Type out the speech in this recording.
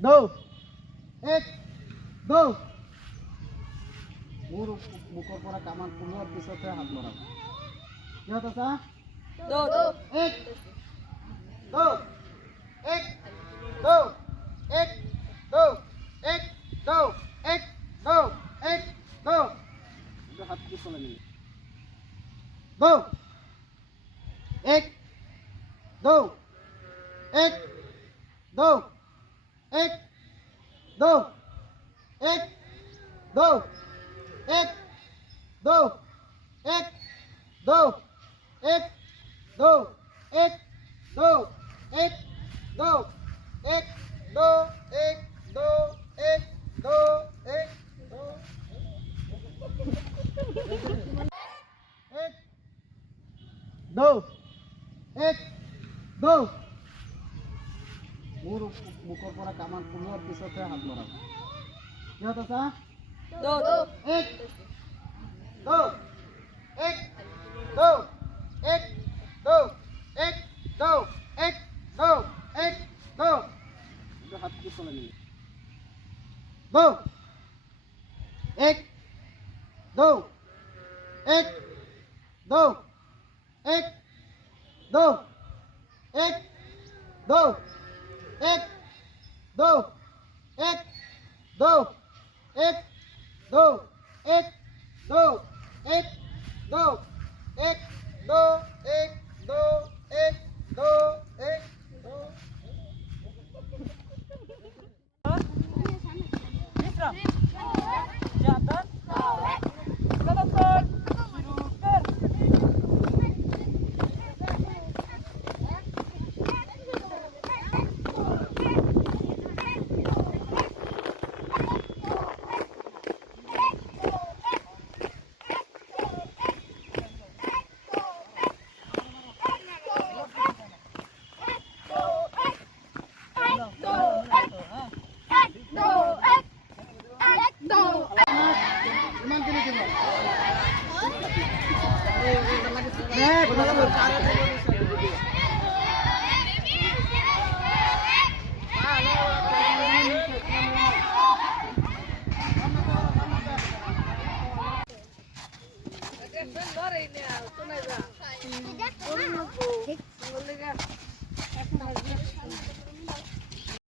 दो एक दो বুকর পরা কামান পুনর পিছতে হাত লড়াবো কি হতেছে दो दो एक दो एक दो एक दो एक दो एक दो एक दो हाथ की चले नहीं दो एक दो एक दो एक दो एक दो एक दो एक दो एक दो एक दो एक दो एक दो एक दो एक दो एक दो एक दो एक दो মুখর পরা কামান পুনর পিছতে হাত লড়াবো কি হতেছে दो दो एक दो एक दो एक दो एक दो एक दो एक दो हाथ की चले नहीं दो एक दो एक दो एक दो एक दो एक दो एक दो एक दो एक दो एक दो एक दो एक दो एक दो एक दो विश्राम जाता लगातार शुरू कर ইমান কিনে দিব Eh,